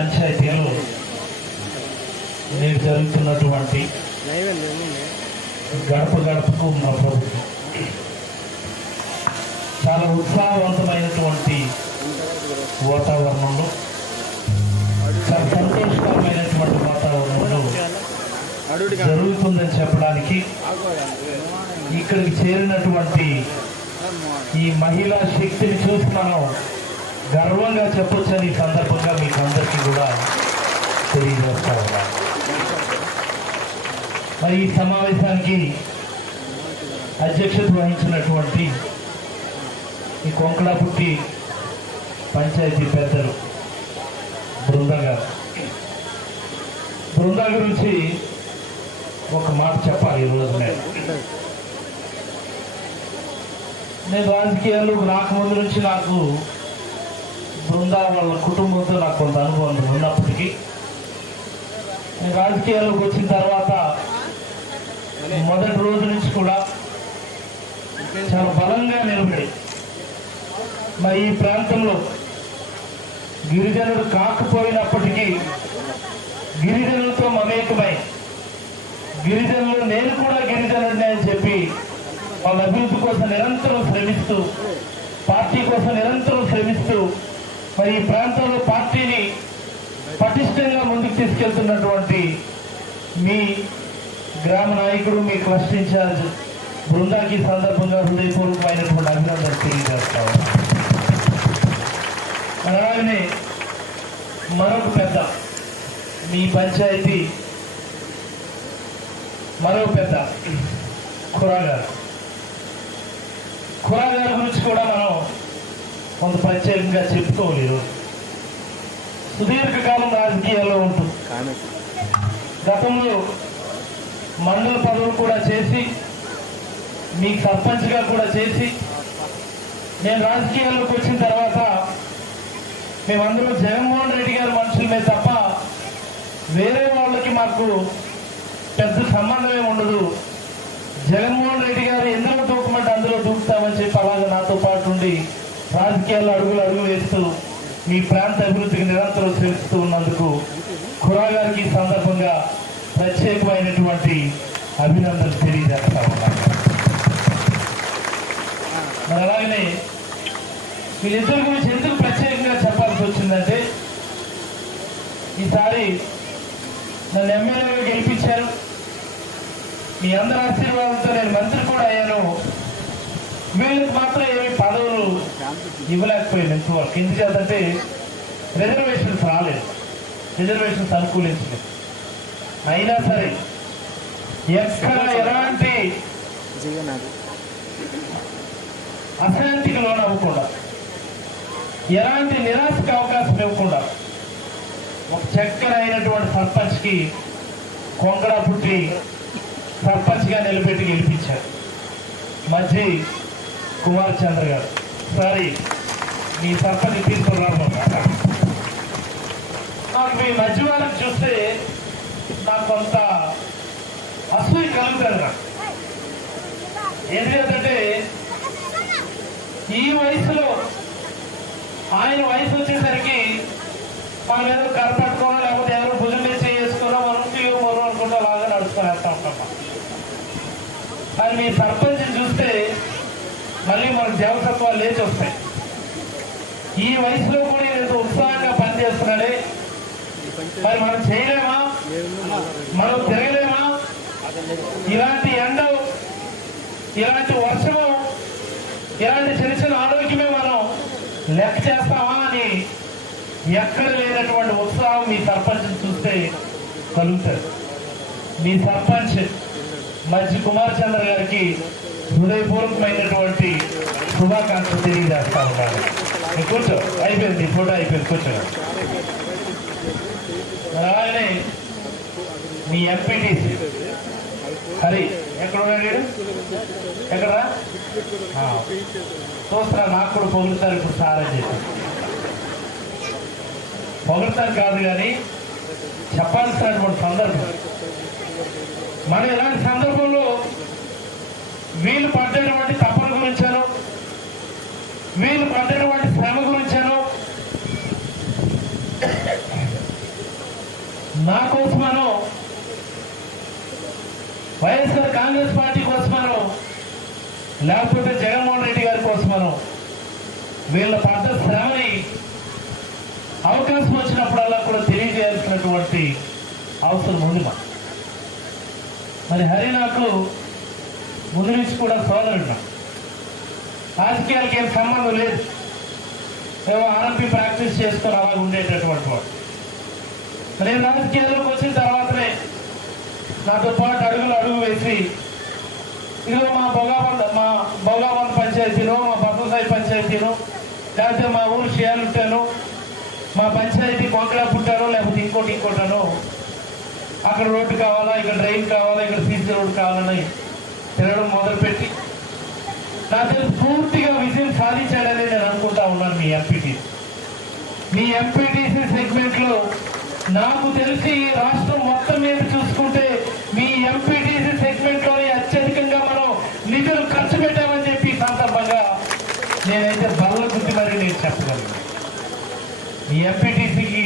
పంచాయతీలో నేడు జరుగుతున్నటువంటి గడప గడపకు మా ప్రభుత్వం చాలా ఉత్సాహవంతమైనటువంటి వాతావరణంలో, చాలా సంతోషకరమైనటువంటి వాతావరణంలో జరుగుతుందని చెప్పడానికి ఇక్కడికి చేరినటువంటి ఈ మహిళా శక్తిని చూసి మనం గర్వంగా చెప్పొచ్చని ఈ సందర్భంగా మీకు అందరికీ కూడా తెలియజేస్తా ఉన్నాను. మరి ఈ సమావేశానికి అధ్యక్షత వహించినటువంటి ఈ కొంకడాపుట్టి పంచాయతీ పెద్దలు బృందా గారు, బృందా గురించి ఒక మాట చెప్పాలి. ఈరోజు నేను రాజకీయాల్లోకి రాకముందు నుంచి నాకు బృందా వాళ్ళ కుటుంబంతో నాకు కొంత అనుభవం ఉన్నప్పటికీ, నేను రాజకీయాల్లోకి వచ్చిన తర్వాత మొదటి రోజు నుంచి కూడా చాలా బలంగా నిలబడి మరి ఈ ప్రాంతంలో గిరిజనుడు కాకపోయినప్పటికీ గిరిజనులతో మమేకమై, గిరిజనులు నేను కూడా గిరిజనుడిని అని చెప్పి వాళ్ళ అభివృద్ధి కోసం నిరంతరం శ్రమిస్తూ, పార్టీ కోసం నిరంతరం శ్రమిస్తూ మరి ఈ ప్రాంతంలో పార్టీని పటిష్టంగా ముందుకు తీసుకెళ్తున్నటువంటి మీ గ్రామ నాయకుడు, మీ క్లస్టర్ ఇన్ఛార్జ్ బృందాకి సందర్భంగా హృదయపూర్వకమైనటువంటి అభినందనలు తెలియజేస్తా ఉన్నాను. అలాగనే మరొక పెద్ద మీ పంచాయతీ మరో పెద్ద ఖురాగారు గురించి కూడా మనం కొంత ప్రత్యేకంగా చెప్పుకోలేదు. సుదీర్ఘకాలం రాజకీయాల్లో ఉంటుంది. గతంలో మండల పదవులు కూడా చేసి, మీకు సర్పంచ్గా కూడా చేసి, నేను రాజకీయాల్లోకి వచ్చిన తర్వాత మేమందరూ జగన్మోహన్ రెడ్డి గారి మనుషులమే తప్ప వేరే వాళ్ళకి మాకు పెద్ద సంబంధమే ఉండదు. జగన్మోహన్ రెడ్డి గారు ఎందులో దూకమంటే అందులో దూకుతామని చెప్పి అలాగే నాతో పాటు ఉండి రాజకీయాల్లో అడుగులు వేస్తూ మీ ప్రాంత అభివృద్ధికి నిరంతరం శ్రమిస్తూ ఉన్నందుకు ఖురా గారికి ఈ సందర్భంగా ప్రత్యేకమైనటువంటి అభినందనలు తెలియజేస్తా ఉన్నాను. మరి అలాగనే వీళ్ళిద్దరి గురించి ఎందుకు ప్రత్యేకంగా చెప్పాల్సి వచ్చిందంటే, ఈసారి నన్ను ఎమ్మెల్యేగా గెలిపించారు. మీ అందరి ఆశీర్వాదంతో నేను మంత్రి కూడా అయ్యాను. వీళ్ళకి మాత్రం ఏమి పదవులు ఇవ్వలేకపోయాను ఇంతవరకు. ఎందుకంటే రిజర్వేషన్స్ రాలేదు, రిజర్వేషన్స్ అనుకూలించలేదు. అయినా సరే ఎక్కడ ఎలాంటి అశాంతికి లోనవ్వకుండా, ఎలాంటి నిరాశకు అవకాశం ఇవ్వకుండా ఒక చక్కనైనటువంటి సర్పంచ్కి కొంకడాపుట్టి సర్పంచ్గా నిలబెట్టి గెలిపించారు మధ్య కుమార్ చంద్ర గారు. సారీ, మీ సర్పంచ్ తీసుకురాబోతున్నా. నాకు మీ మధ్య వాళ్ళకి చూస్తే నాకు కొంత అసూయ కలుగుతుంది నాకు. ఎందుకంటే ఈ వయసులో ఆయన వయసు వచ్చేసరికి మనం ఏదో కరపట్టుకోనో లేకపోతే ఎవరో భుజం మీద చేసుకున్నా మనం మొరం అనుకుంటా అలాగా నడుచుకొని వేస్తా ఉంటాం. అది మీ సర్పంచ్ చూస్తే మళ్ళీ మనకు దేవతత్వాలు లేచి వస్తాయి. ఈ వయసులో కూడా ఏదో ఉత్సాహంగా పనిచేస్తున్నాడే, మరి మనం చేయలేమా, మనం తిరగలేమా? ఇలాంటి ఎండ, ఇలాంటి వర్షము, ఇలాంటి చిన్న చిన్న ఆరోగ్యమే మనం లెక్క చేస్తామా అని ఎక్కడ లేనటువంటి ఉత్సాహం మీ సర్పంచ్ చూస్తే కలుగుతారు. మీ సర్పంచ్ మధ్య కుమార్ చంద్ర గారికి హృదయపూర్వకమైనటువంటి శుభాకాంక్షలు తెలియజేస్తా ఉన్నాను. కూర్చో, అయిపోయింది, ఫోటో అయిపోయింది, కూర్చో. అలాగే మీ ఎంపీటీసీ హరి ఎక్కడ ఉన్నాడు? ఎక్కడరా? చూస్తారా? నాకు కూడా పొగులుతారు ఇప్పుడు సార్ అని చెప్పి. పొగడతాను కాదు కానీ చెప్పాల్సినటువంటి సందర్భం. మనం ఇలాంటి సందర్భంలో వీళ్ళు పడ్డటువంటి తపన గురించాను, వీళ్ళు పడ్డటువంటి శ్రమ గురించాను నా కోసమనో వైఎస్ఆర్ కాంగ్రెస్ పార్టీ కోసమనో లేకపోతే జగన్మోహన్ రెడ్డి గారి కోసమనో వీళ్ళ పడ్డ శ్రమని అవకాశం వచ్చినప్పుడల్లా కూడా తెలియజేయాల్సినటువంటి అవసరం ఉంది. మరి హరి నాకు ముందు నుంచి కూడా సోదరుడు, రాజకీయాలకి ఏం సంబంధం లేదు, ఏమో ఆర్ఎంపీ ప్రాక్టీస్ చేసుకొని అలా ఉండేటటువంటి వాడు. నేను రాజకీయాల్లోకి వచ్చిన తర్వాతనే నాతో పాటు అడుగు వేసి ఇదిగో మా భోగాబంద్ పంచాయతీలో, మా బసవసాయి పంచాయతీలో, లేకపోతే మా ఊరు చేయాలంటాను, మా పంచాయతీ కొంకలా పుట్టానో లేకపోతే ఇంకోటానో, అక్కడ రోడ్డు కావాలా, ఇక్కడ డ్రైన్ కావాలా, ఇక్కడ సీసీ రోడ్డు కావాలని తిరగడం మొదలుపెట్టి నాకు పూర్తిగా విజయం సాధించాడని నేను అనుకుంటా ఉన్నాను. మీ ఎంపీటీసీ సెగ్మెంట్ లో నాకు తెలిసి రాష్ట్రం మొత్తం మీద చూసుకుంటే మీ ఎంపీటీసీ సెగ్మెంట్ లోనే అత్యధికంగా మనం నిధులు ఖర్చు పెట్టామని చెప్పి సందర్భంగా నేనైతే బల్ల గుర్తి మరి నేను చెప్పగలను. మీ ఎంపీటీసీకి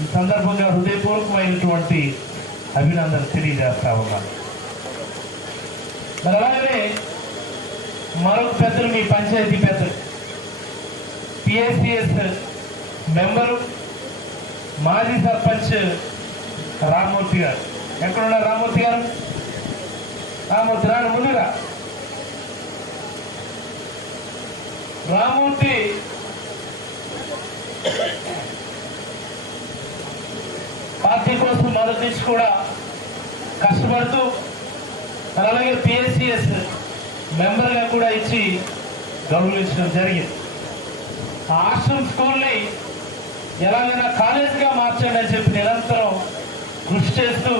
ఈ సందర్భంగా హృదయపూర్వకమైనటువంటి అభినందనలు తెలియజేస్తా ఉన్నాను. మరి అలాగనే మరొక పెద్దలు, మీ పంచాయతీ పెద్దలు, పిఎస్సిఎస్ మెంబరు, మాజీ సర్పంచ్ రామ్మూర్తి గారు. ఎక్కడున్నారు రామ్మూర్తి గారు? రామ్మూర్తి రాను ముందుగా. రామ్మూర్తి పార్టీ కోసం మొదటి నుంచి కూడా కష్టపడుతూ, అలాగే పిఎస్సిఎస్ మెంబర్గా కూడా ఇచ్చి గౌరవించడం జరిగింది. ఆశ్రమ్ స్కూల్ని ఎలాగైనా కాలేజీగా మార్చండి అని చెప్పి నిరంతరం కృషి చేస్తూ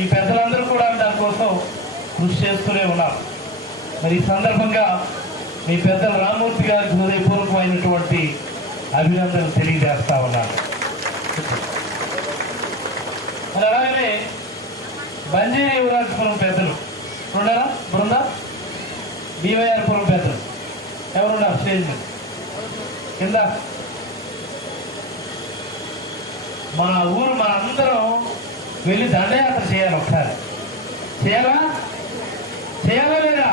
ఈ పెద్దలందరూ కూడా దానికోసం కృషి చేస్తూనే ఉన్నారు. మరి ఈ సందర్భంగా మీ పెద్దల రామ్మూర్తి గారికి హృదయపూర్వకమైనటువంటి అభినందనలు తెలియజేస్తా ఉన్నారు. అలాగే బంజేరి యువరాజపురం పెద్దలు ఉన్నారా? బృందా బీవైఆర్పురం పెద్దలు ఎవరున్నారు? స్టేజ్ మీద కింద. మన ఊరు మనందరం వెళ్ళి దండయాత్ర చేయాలి. ఒకసారి చేయాలా లేదా?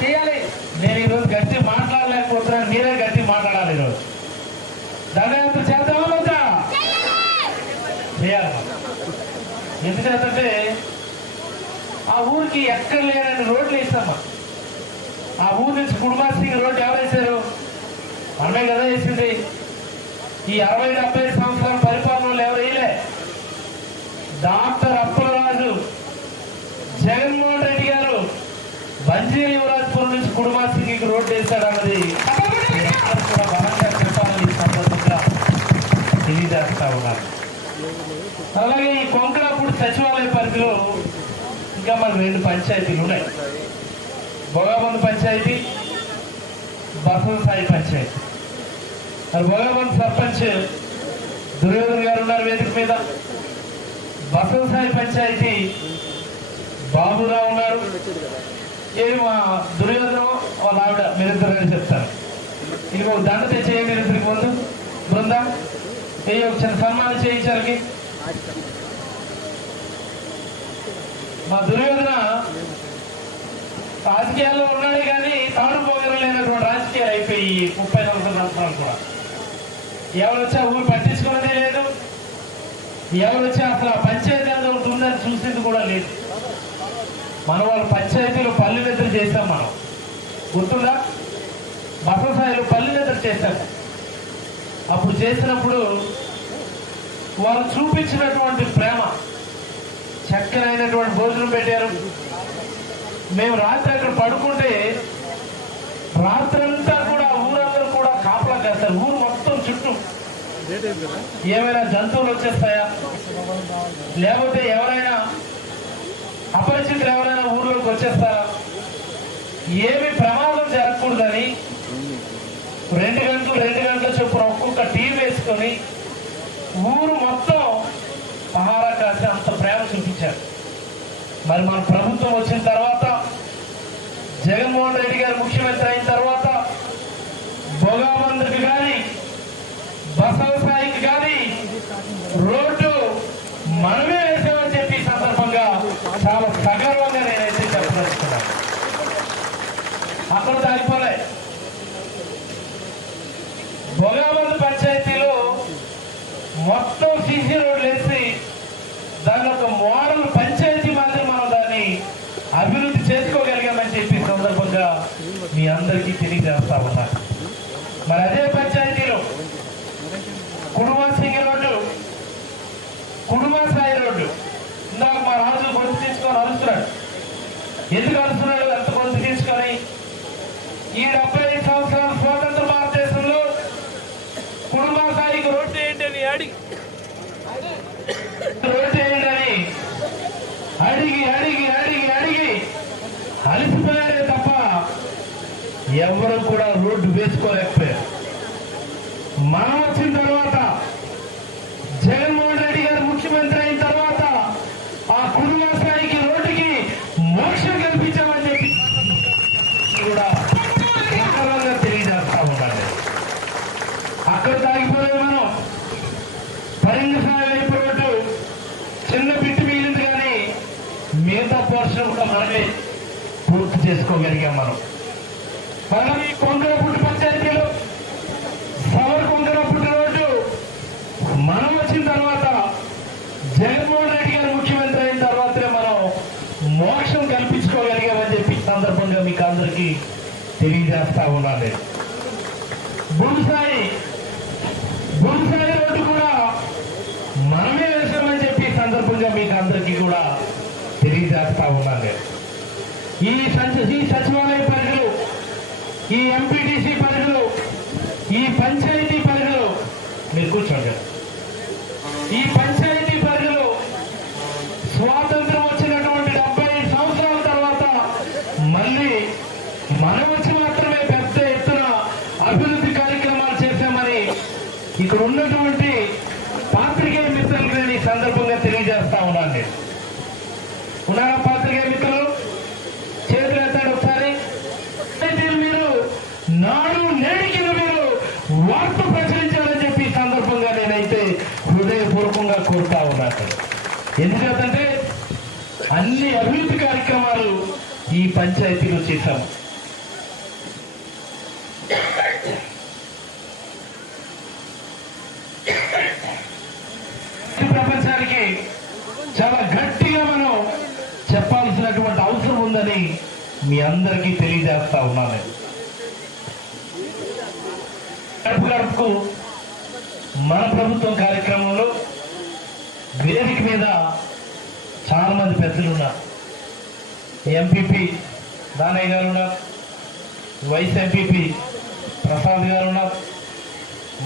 చేయాలి. నేను ఈరోజు గట్టి మాట్లాడలేకపోతున్నాను, మీరే గట్టి మాట్లాడాలి. ఈరోజు దండయాత్ర చేద్దామా లేదా? చేయాలి. ఎందుకంటే ఆ ఊరికి ఎక్కడ లేనని రోడ్లు వేస్తామా. ఆ ఊరు నుంచి కుటుంబాసింగ్ రోడ్డు ఎవరు వేశారు? మనమే కదా వేసింది. ఈ 60-70 సంవత్సరాల పరిపాలనలో ఎవరు వేయలే. డాక్టర్ అప్పలరాజు జగన్మోహన్ రెడ్డి గారు బంజేరి యువరాజపురం నుంచి కుటుంబాసింగ్ రోడ్డు వేశాడన్నది కూడా బలంగా చెప్పాలని సందర్భంగా తెలియజేస్తా ఉన్నారు. అలాగే ఈ కొంకరాపూడి సచివాలయ పరిధిలో ఇంకా మనకు 2 పంచాయతీలు ఉన్నాయి. భోగాబంద్ పంచాయతీ, బసవసాయి పంచాయతీ. మరి భోగాబంద్ సర్పంచ్ దుర్యోధన్ గారు ఉన్నారు వేదిక మీద. బసవసాయి పంచాయతీ బాబురావు ఉన్నారు. ఏమి మా దుర్యోధనం వాళ్ళ ఆవిడ మీరిద్దరు చెప్తారు. ఇది ఒక దండ తెచ్చేయండి మీరిద్దరికి ముందు. బృందా ఏ ఒక చిన్న సన్మానం చేయించాలి. మా దుర్యోధన రాజకీయాల్లో ఉన్నాడే కానీ తాడు పోగరం లేనటువంటి రాజకీయాలు అయిపోయి 30-40 సంవత్సరాలు కూడా ఎవరు వచ్చా ఊరు పట్టించుకున్నదే లేదు. ఎవరు వచ్చి అసలు ఆ పంచాయతీ ఎంత ఉందని చూసింది కూడా లేదు. మన వాళ్ళ పంచాయతీలో పల్లె నిద్ర చేశాం. మనం గుర్తుందా? బసవసాయిలో పల్లె నిద్ర చేశాం. అప్పుడు చేసినప్పుడు వారు చూపించినటువంటి ప్రేమ, చక్కనైనటువంటి భోజనం పెట్టారు. మేము రాత్రి అక్కడ పడుకుంటే రాత్రంతా కూడా ఊరందరూ కూడా కాపలా కాస్తారు. ఊరు మొత్తం చుట్టూ ఏమైనా జంతువులు వచ్చేస్తాయా, లేకపోతే ఎవరైనా అపరిచితులు ఎవరైనా ఊర్లోకి వచ్చేస్తారా, ఏమి ప్రమాదం జరగకూడదని 2 గంటల చొప్పున ఒక్కొక్క టీం వేసుకొని ఊరు మొత్తం పహారా కాసి అంత ప్రేమ చూపించారు. మరి మన ప్రభుత్వం వచ్చిన తర్వాత, జగన్మోహన్ రెడ్డి గారు ముఖ్యమంత్రి అయిన తర్వాత భోగాబంద్కి కానీ బసవసాయికి కానీ రోడ్డు మనమే వేసామని చెప్పి ఈ సందర్భంగా చాలా సగర్వంగా నేనైతే చెప్పదలుచుకున్నాను. అక్కడ దాగిపోలే. బొగాబంద్ పంచాయతీలో మొత్తం సీసీ రోడ్లు వేసి దాని ఒక మోడల్ పంచాయతీ మాత్రం మనం దాన్ని అభివృద్ధి చేసుకోగలిగామని చెప్పి సందర్భంగా మీ అందరికీ తెలియజేస్తా ఉన్నారు. మరి అదే పంచాయతీలో కుడుమసింగి రోడ్డు, కుడుమసాయి రోడ్డు, ఇందాక మా రాజు గొంతు తీసుకొని అరుస్తున్నాడు. ఎందుకు అరుస్తున్నాడు? అంత గొంతు తీసుకొని ఈ 75 సంవత్సరాల స్వాతంత్ర భారతదేశంలో కుడుమసాయికి రోడ్డు ఏంటి అని రోడ్డు వేయండి అని అడిగి అడిగి అడిగి అడిగి అలసిపోయారే తప్ప ఎవరు కూడా రోడ్డు వేసుకోలేకపోయారు. మనం వచ్చిన తర్వాత జగన్మోహన్ రెడ్డి గారు ముఖ్యమంత్రి అయిన తర్వాత ఆ కుటుంబస్థాయికి రోడ్డుకి మోక్షం కల్పించామని చెప్పి కూడా సకాలంగా తెలియజేస్తా ఉండాలి. అక్కడ తాగిపోలేదు. మనం పరింగసాయి వైపు రోడ్డు చిన్న బిట్టు మిగిలింది కానీ మిగతా పోర్షన్ కూడా మనమే పూర్తి చేసుకోగలిగాం. మనం ఈ కొంగరపుట్టు పంచాయతీలో సవర్ కొంగరపుట్టు రోడ్డు మనం వచ్చిన తర్వాత జగన్మోహన్ రెడ్డి గారు ముఖ్యమంత్రి అయిన తర్వాతనే మనం మోక్షం కల్పించుకోగలిగామని చెప్పి సందర్భంగా మీకు అందరికీ తెలియజేస్తా ఉన్నాను. బుల్సాయి రోడ్డు కూడా మనమే వేసామని చెప్పి సందర్భంగా మీకు అందరికీ కూడా తెలియజేస్తా ఉన్నాను. ఈ సచివాలయ పరిధిలో, ఈ ఎంపీటీసీ పరిధిలో, ఈ పంచాయతీ పరిధిలో మీరు కూర్చోండి. ఈ పంచాయతీ పరిధిలో స్వాతంత్రం వచ్చినటువంటి 75 సంవత్సరాల తర్వాత మళ్ళీ మనం వచ్చి మాత్రమే పెద్ద ఎత్తున అభివృద్ధి కార్యక్రమాలు చేశామని ఇక్కడ ఉన్నటువంటి పాత్రికేయ మిత్రులకు నేను ఈ సందర్భంగా తెలియజేస్తా ఉన్నాను. ఉన్నారా పాత్రికేయ మిత్రులు? చేతులు ఎత్తాడు ఒకసారి. మీరు నాడు నేడికి మీరు వార్త ప్రచురించాలని చెప్పి ఈ సందర్భంగా నేనైతే హృదయపూర్వకంగా కోరుతా ఉన్నాను. ఎందుకంటే అన్ని అభివృద్ధి కార్యక్రమాలు ఈ పంచాయతీలో చేశాము. ప్రపంచానికి చాలా గట్టిగా మనం చెప్పాల్సినటువంటి అవసరం ఉందని మీ అందరికీ తెలియజేస్తా ఉన్నాను. గడప గడపకు మన ప్రభుత్వం కార్యక్రమంలో వేదిక మీద చాలా మంది పెద్దలు ఉన్నారు. ఎంపీపీ దానయ్య గారు ఉన్నారు, వైస్ ఎంపీపీ ప్రసాద్ గారు ఉన్నారు,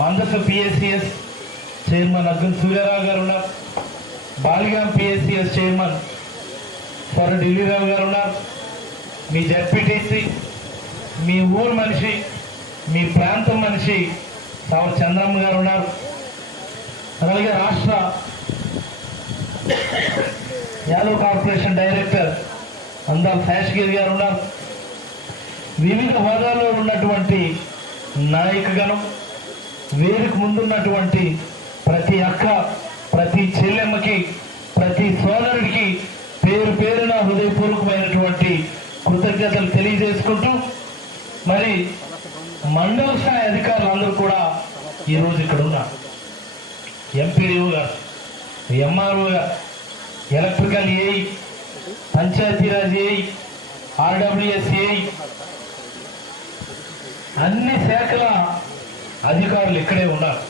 మందస పిఎస్సిఎస్ చైర్మన్ అర్జున్ సూర్యారావు గారు ఉన్నారు, బాలిగాం పిఎస్సిఎస్ చైర్మన్ ఫర్ ఢిల్లీరావు గారు ఉన్నారు, మీ జెడ్పీటీసీ, మీ ఊరు మనిషి, మీ ప్రాంతం మనిషి సవర్ చంద్రమ్మ గారు ఉన్నారు, అలాగే రాష్ట్ర యాదవ్ కార్పొరేషన్ డైరెక్టర్ అందాల్ శేషగిరి గారు ఉన్నారు. వివిధ హోదాలో ఉన్నటువంటి నాయకగణం, వీరికి ముందున్నటువంటి ప్రతి అక్క, ప్రతి చెల్లెమ్మకి, ప్రతి సోదరుడికి పేరు పేరున హృదయపూర్వకమైనటువంటి కృతజ్ఞతలు తెలియజేసుకుంటూ, మరి మండల స్థాయి అధికారులందరూ కూడా ఈరోజు ఇక్కడ ఉన్నారు. ఎంపీడీఓ గారు, ఎంఆర్ఓ గారు, electrical AI, Panchayati Raj AI, RWS AI, అన్ని శాఖల అధికారులు ఇక్కడే ఉన్నారు.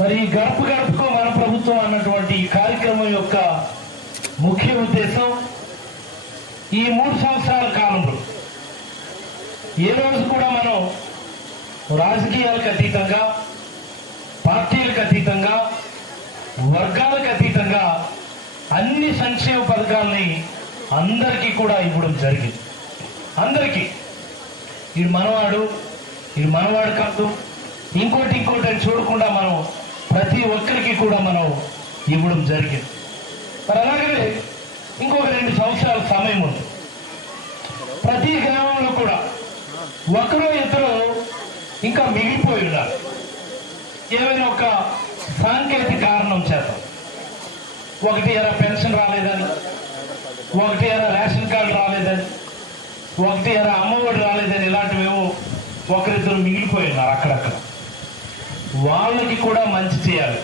మరి ఈ గడప గడపకు మన ప్రభుత్వం అన్నటువంటి ఈ కార్యక్రమం యొక్క ముఖ్య ఉద్దేశం, ఈ 3 సంవత్సరాల కాలంలో ఏ రోజు కూడా మనం రాజకీయాలకు అతీతంగా, పార్టీలకు అతీతంగా, వర్గాలకు అతీతంగా అన్ని సంక్షేమ పథకాలని అందరికీ కూడా ఇవ్వడం జరిగింది. అందరికీ ఇది మనవాడు కాదు, ఇంకోటి అని చూడకుండా మనం ప్రతి ఒక్కరికి కూడా మనం ఇవ్వడం జరిగింది. మరి అలాగే ఇంకొక 2 సంవత్సరాల సమయం ఉంది. ప్రతి గ్రామంలో కూడా ఒకరో ఇద్దరు ఇంకా మిగిలిపోయి ఉన్నారు. ఏమైనా ఒక సాంకేతిక కారణం చేత ఒకటి ఎరా పెన్షన్ రాలేదని, ఒకటి ఎరా రేషన్ కార్డు రాలేదని, ఒకటి ఎరా అమ్మఒడి రాలేదని, ఇలాంటివేమో ఒకరిద్దరు మిగిలిపోయినారు అక్కడక్కడ. వాళ్ళకి కూడా మంచి చేయాలి,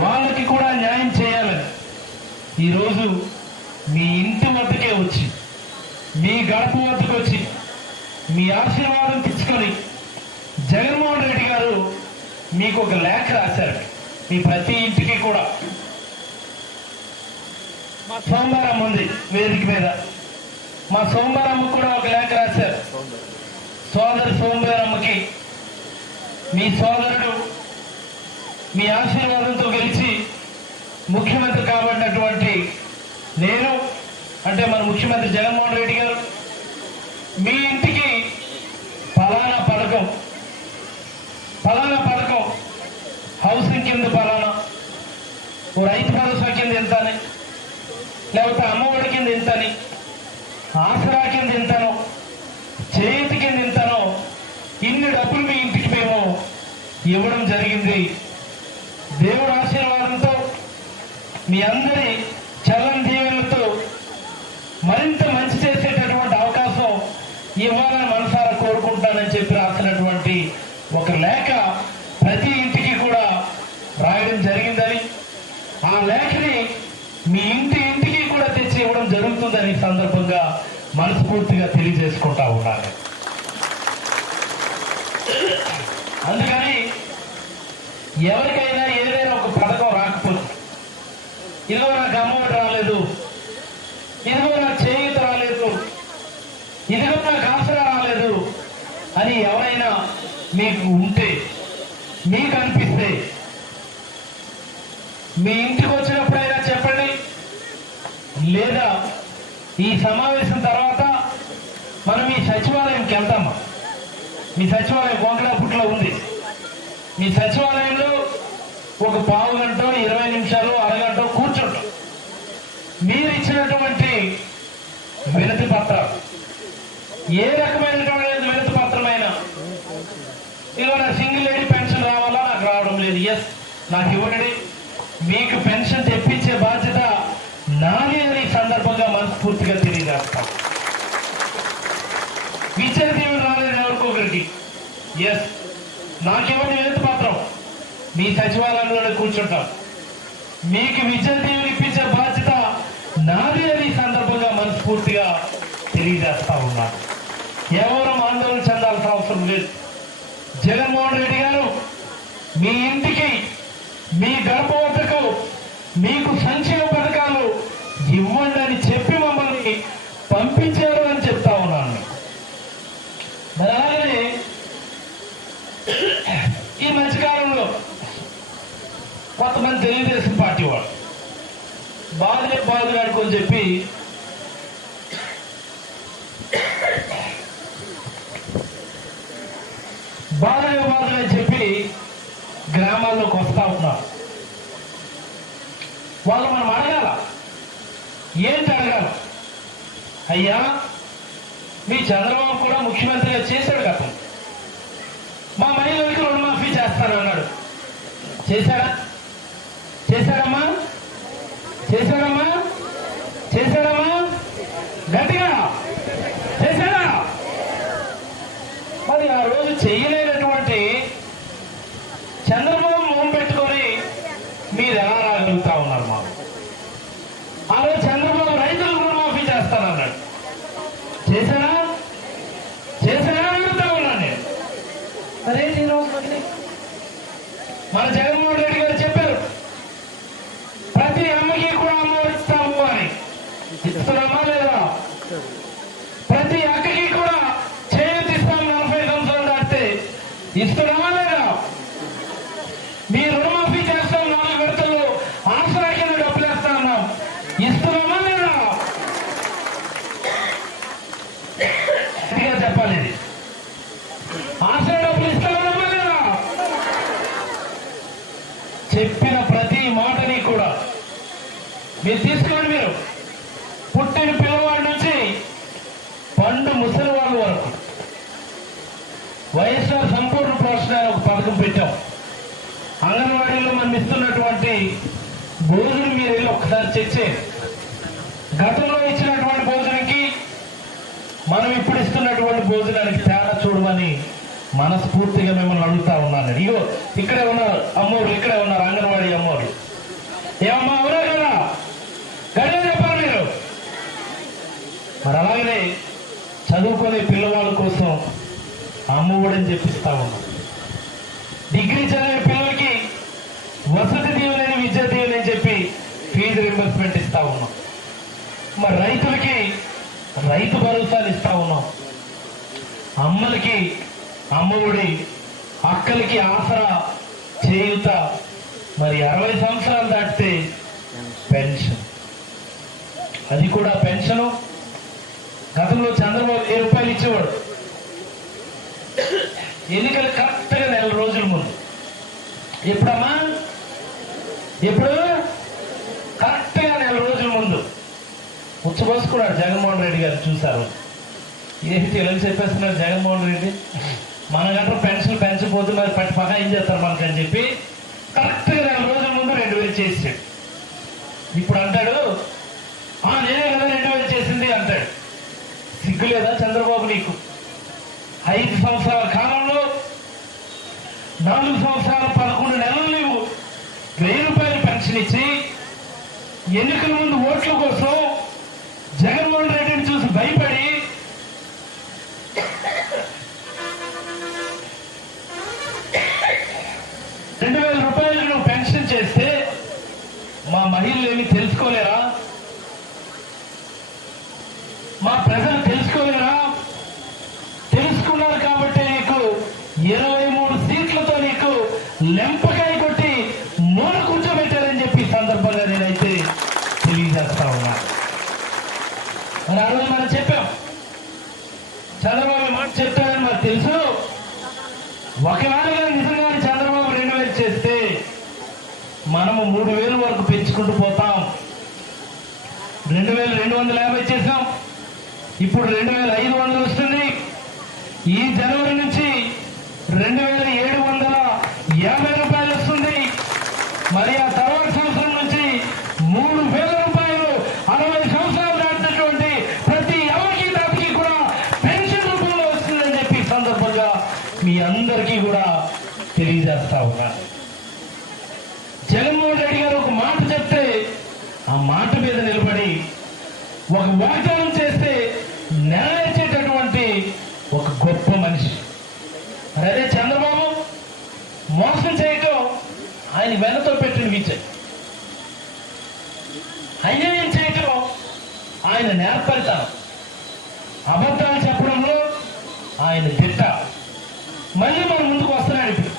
వాళ్ళకి కూడా న్యాయం చేయాలని ఈరోజు మీ ఇంటి వద్దకే వచ్చి, మీ గడప వద్దకు వచ్చి మీ ఆశీర్వాదం తెచ్చుకొని జగన్మోహన్ రెడ్డి గారు మీకు ఒక లేఖ రాశారు. మీ ప్రతి ఇంటికి కూడా మా సోమవారం ఉంది వేదిక మీద, మా సోమవారమ్మ కూడా ఒక లేఖ రాశారు. సోదరు సోమవారమ్మకి మీ సోదరుడు మీ ఆశీర్వాదంతో గెలిచి ముఖ్యమంత్రి కాబడినటువంటి నేను, అంటే మన ముఖ్యమంత్రి జగన్మోహన్ రెడ్డి గారు మీ ఇంటికి ఫలానా పథకం హౌసింగ్ కింద ఫలానా, ఓ రైతు భరోసా కింద ఎంతని, లేకపోతే అమ్మఒడి కింద ఎంతని, ఆసరా కింద ఎంతనో, చేతి కింద ఎంతనో, ఇన్ని డబ్బులు మీ ఇంటికి మేము ఇవ్వడం జరిగింది. దేవుడు ఆశీర్వాదంతో మీ అందరి చల్లని దీవెనలతో మరింత మంచి చేసేటటువంటి అవకాశం ఇవ్వాలని మనసారా కోరుకుంటానని చెప్పి రాసినటువంటి ఒక లేఖ ప్రతి ఇంటికి కూడా రాయడం జరిగిందని, ఆ లేఖని మీ ఇంటికి కూడా తెచ్చి ఇవ్వడం జరుగుతుందని సందర్భంగా మనస్ఫూర్తిగా తెలియజేసుకుంటా ఉన్నాను. అందుకని ఎవరికైనా ఏదైనా ఒక పథకం రాకపోతే, ఇదిగో నాకు అమ్మఒడి రాలేదు, ఇదిగో నాకు చేయూత రాలేదు, ఇదిగో నాకు ఆసరా రాలేదు అని ఎవరైనా మీకు ఉంటే, మీకు అనిపిస్తే మీ ఇంటికి వచ్చినప్పుడైనా చెప్పండి. లేదా ఈ సమావేశం తర్వాత మనం ఈ సచివాలయంకి వెళ్తామా? మీ సచివాలయం గోంగళాపుట్లో ఉంది. మీ సచివాలయంలో ఒక పావు గంట, 20 నిమిషాలు, అరగంట కూర్చుంటాం. మీరు ఇచ్చినటువంటి వినతి పత్రాలు, ఏ రకమైనటువంటి వినతి పత్రమైనా, ఇలా నా సింగిల్ లేడీ పెన్షన్ రావాలా, నాకు రావడం లేదు, ఎస్ నాకు ఇవ్వండి, మీకు పెన్షన్ తెప్పించే బాధ్యత నాది అని సందర్భంగా మనస్ఫూర్తిగా తెలియజేస్తాం. విద్యా దీవెన రాలేదు ఎవరికొకరికి, ఎస్ నాకు ఇవ్వండి వినతి పత్రం, మీ సచివాలయంలోనే కూర్చుంటాం, మీకు విద్యా దీవెన ఇప్పించే బాధ్యత నాది అని సందర్భంగా మనస్ఫూర్తిగా తెలియజేస్తా ఉన్నాను. ఎవరు ఆందోళన చెందాల్సిన అవసరం లేదు. జగన్మోహన్ రెడ్డి గారు మీ ఇంటికి, మీ గడప వద్దకు మీకు సంక్షేమ పథకాలు ఇవ్వండి అని చెప్పి మమ్మల్ని పంపించారు అని చెప్తా ఉన్నాను. మరి అలాగనే ఈ మధ్యకాలంలో కొంతమంది తెలుగుదేశం పార్టీ వాళ్ళు బాధలు ఆడుకొని చెప్పి బాధలు అని చెప్పి గ్రామాల్లోకి వస్తా ఉన్నారు. వాళ్ళు మనం అడగాల, ఏంటి అడగాల? అయ్యా మీ చంద్రబాబు కూడా ముఖ్యమంత్రిగా చేశాడు కదా, మా మహిళలకు రుణమాఫీ చేస్తానన్నాడు, చేశాడా? చేశాడమ్మా? చేశాడమ్మా? చేశాడమ్మా? గట్టిగా చేశాడా? మరి ఆ రోజు చెయ్యలేనటువంటి చంద్రబాబు మొహం పెట్టుకొని మీరు ఎలా రాగలుగుతా ఉన్నారు? మా ఆ రోజు చంద్రబాబు రైతులకు రుణమాఫీ చేస్తానన్నాడు, చేశాడా? చేశాడా అడుగుతా ఉన్నాను నేను. అరే ఈరోజు మన జగన్మోహన్ రెడ్డి గారు చెప్పారు, ప్రతి అమ్మకి కూడా అమ్మఒడి ఇస్తాము అని. ఇస్తున్నామా లేదా? ప్రతి అక్కకి కూడా చేయూత ఇస్తాం, 40 సంవత్సరాలు దాటితే ఇస్తున్నామా లేదా? మీ రుణమాఫీ చేస్తాం, 4 విడతల్లో ఆసరా కింద డబ్బులు వేస్తా ఉన్నాం, ఇస్తున్నామా లేదా? చెప్పాలి. ఆసరా డబ్బులు ఇస్తామా లేదా? చెప్పిన ప్రతి మాటని కూడా మీరు తీసుకోండి. మీరు పుట్టిన పిల్లవాడి నుంచి పండు ముసలి వాళ్ళ వరకు వైఎస్ఆర్ సంపూర్ణ పోషణ ఒక పథకం పెట్టాం. అంగన్వాడీలో మనం ఇస్తున్నటువంటి భోజనం ఒకసారి చర్చ గతంలో ఇచ్చినటువంటి భోజనంకి మనం ఇప్పుడు ఇస్తున్నటువంటి భోజనానికి తేడా చూడమని మనస్ఫూర్తిగా మిమ్మల్ని అడుగుతా ఉన్నాను. ఇగో ఇక్కడే ఉన్నారు అమ్మోరు, ఇక్కడే ఉన్నారు అంగన్వాడీ అమ్మోరు. ఏమమ్మా అవునా కదా? గడిగా చెప్పారు మీరు. మరి అలాగనే చదువుకునే పిల్లవాళ్ళ కోసం అమ్మఒడని చెప్పిస్తా ఉన్నాం. డిగ్రీ చదివే పిల్లలకి వసతి దీవెనని విద్యా దీవెనని చెప్పి ఫీజు రింబర్స్మెంట్ ఇస్తా ఉన్నాం. మరి రైతులకి రైతు భరోసాలు ఇస్తా ఉన్నాం. అమ్మలకి అమ్మఒడి, అక్కలకి ఆసరా, చేయుత. మరి 60 సంవత్సరాలు దాటితే పెన్షన్, అది కూడా పెన్షను. గతంలో చంద్రబాబు 1000 రూపాయలు ఇచ్చేవాడు. ఎన్నికలు కరెక్ట్గా 4 రోజుల ముందు. ఎప్పుడమ్మా? ఎప్పుడు? కరెక్ట్గా 4 రోజుల ముందు ఉచ్చబోసుకున్నాడు జగన్మోహన్ రెడ్డి గారు. చూశారు ఏమి తెలుగు చెప్పేస్తున్నారు జగన్మోహన్ రెడ్డి. మన గంట పెన్షన్ పెంచకపోతే మరి పట్టి పక్క ఏం చేస్తారు మనకని చెప్పి కరెక్ట్గా 4 రోజుల ముందు 2000 చేసాడు. ఇప్పుడు అంటాడు నేనే కదా 2000 చేసింది అంటాడు. సిగ్గు లేదా చంద్రబాబు నీకు? 5 సంవత్సరాల కాలంలో 4 సంవత్సరాల 11 నెలలు నీవు 1000 రూపాయలు పెన్షన్ ఇచ్చి ఎన్నికల ముందు ఓట్ల కోసం జగన్మోహన్ రెడ్డిని చూసి భయపడి 2000 రూపాయలు నువ్వు పెన్షన్ చేస్తే మా మహిళలు ఏమి తెలుసుకోలేరా? మా ప్రజలు తెలుసుకోలేరా? తెలుసుకున్నారు కాబట్టి నీకు 23 సీట్లతో నీకు లెంపకాయ కొట్టి మూల కూర్చోబెట్టారని చెప్పి సందర్భంగా నేనైతే తెలియజేస్తా ఉన్నా. మరి ఆ రోజు మనం చెప్పాం, చంద్రబాబు మాట చెప్తారని మాకు తెలుసు. ఒకవేళ నిజంగానే చంద్రబాబు 2000 చేస్తే మనము 3000 వరకు పెంచుకుంటూ పోతాం. 2250 చేసాం, ఇప్పుడు 2500 వస్తుంది. ఈ జనవరి నుంచి 2750 రూపాయలు వస్తుంది. మరి ఆ తర్వాత సంవత్సరం నుంచి 3000 రూపాయలు 60 సంవత్సరాలు దాటినటువంటి ప్రతి ఎవరికి దాటికి కూడా పెన్షన్ రూపంలో వస్తుందని చెప్పి సందర్భంగా మీ అందరికీ కూడా తెలియజేస్తా ఉన్నారు. జగన్మోహన్ రెడ్డి గారు ఒక మాట చెప్తే ఆ మాట మీద నిలబడి ఒక వాగ్దానం చేస్తే నెరవేర్చేటటువంటి ఒక గొప్ప మనిషి. అదే చంద్రబాబు మోసం చేయటం ఆయన వెనతో పెట్టిన విజయ్, అన్యాయం చేయటం ఆయన నేర్పడతాం, అబద్ధాలు చెప్పడంలో ఆయన తిట్ట. మళ్ళీ మన ముందుకు వస్తున్నాడు. ఇప్పుడు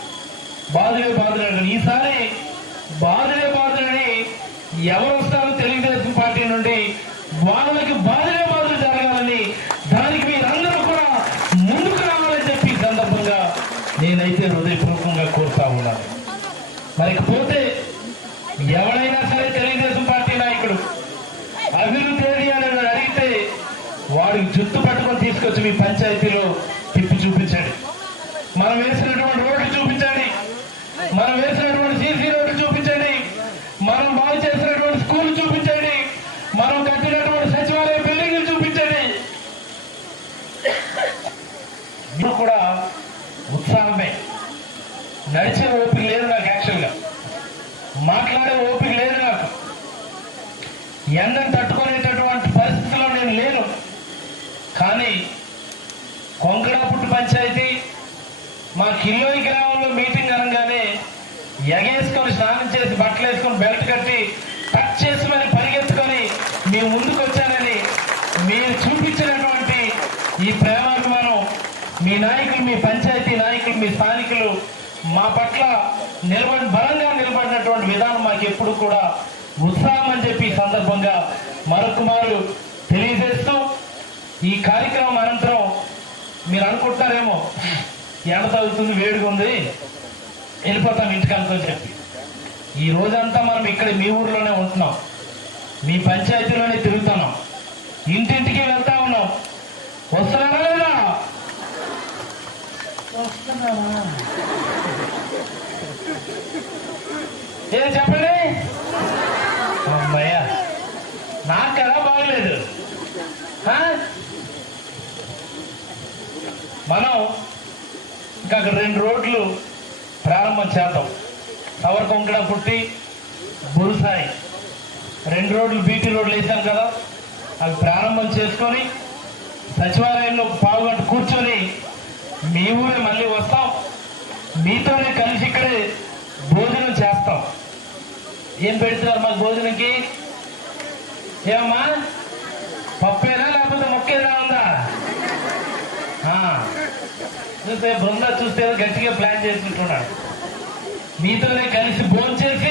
బాధుడే ఈసారి బాధుడే ఎవరు వస్తారో తెలుగుదేశం పార్టీ నుండి వాళ్ళకి బాధుడే జరగాలని, దానికి మీరందరూ కూడా ముందుకు రావాలని చెప్పి సందర్భంగా నేనైతే హృదయపూర్వకంగా కోరుతా ఉన్నాను. మరికపోతే ఎవరైనా సరే తెలుగుదేశం పార్టీ నాయకుడు అభివృద్ధి ఏది అని అడిగితే వాడికి జుట్టు పట్టుకొని తీసుకొచ్చి మీ పంచాయతీలో తిప్పి చూపించండి. మనం వేసినటువంటి రోడ్లు చూపించండి, మనం వేసినటువంటి సీసీ రోడ్లు చూపించండి, మనం బాగు చేసినటువంటి స్కూల్ చూపించండి, మనం కట్టినటువంటి సచివాలయ బిల్డింగ్లు చూపించండి. ఇప్పుడు కూడా ఉత్సాహమే. నడిచే ఓపిక లేదు నాకు, యాక్చువల్గా మాట్లాడే ఓపిక లేదు నాకు. ఎండను తట్టుకునేటటువంటి పరిస్థితిలో నేను లేను. కానీ కొంగడాపుట్టు పంచాయతీ మా కిల్లోయి గ్రామంలో మీటింగ్ అనగానే ఎగేసుకొని స్నానం చేసి బట్టలు వేసుకొని బెల్ట్ కట్టి టచ్ చేసి మరి పరిగెత్తుకొని మీ ముందుకు వచ్చానని మీరు చూపించినటువంటి ఈ ప్రేమాభిమానం మీ నాయకులు, మీ పంచాయతీ నాయకులు, మీ స్థానికులు మా పట్ల బలంగా నిలబడినటువంటి విధానం మాకు ఎప్పుడు కూడా ఉత్సాహం అని చెప్పి ఈ సందర్భంగా మరొకమారు తెలియజేస్తూ, ఈ కార్యక్రమం అనంతరం మీరు అనుకుంటున్నారేమో ఎండ తగ్గుతుంది, వేడిగా ఉంది, వెళ్ళిపోతాం ఇంటికంతా చెప్పి. ఈ రోజంతా మనం ఇక్కడ మీ ఊర్లోనే ఉంటున్నాం, మీ పంచాయతీలోనే తిరుగుతున్నాం, ఇంటింటికి వెళ్తా ఉన్నాం. వస్తున్నారా లేదా? వస్తున్నారా? ఏం చెప్పండి అమ్మయ్య. నాకు కదా బాగలేదు. మనం ఇంకా 2 రోడ్లు ప్రారంభం చేద్దాం. సవర్కొంకడ పుట్టి బురుసాయి 2 రోడ్లు బీటీ రోడ్లు వేసాం కదా, అవి ప్రారంభం చేసుకొని సచివాలయంలో పాల్గొంటూ కూర్చొని మీ ఊరే మళ్ళీ వస్తాం, మీతోనే కలిసి ఇక్కడే భోజనం చేస్తాం. ఏం పెడుతున్నారు మాకు భోజనంకి? ఏమమ్మా, పప్పేనా లేకపోతే మొక్కేదా ఉందా? చూస్తే బృందా చూస్తే గట్టిగా ప్లాన్ చేసుకుంటున్నాడు. మీతోనే కలిసి భోంచేసి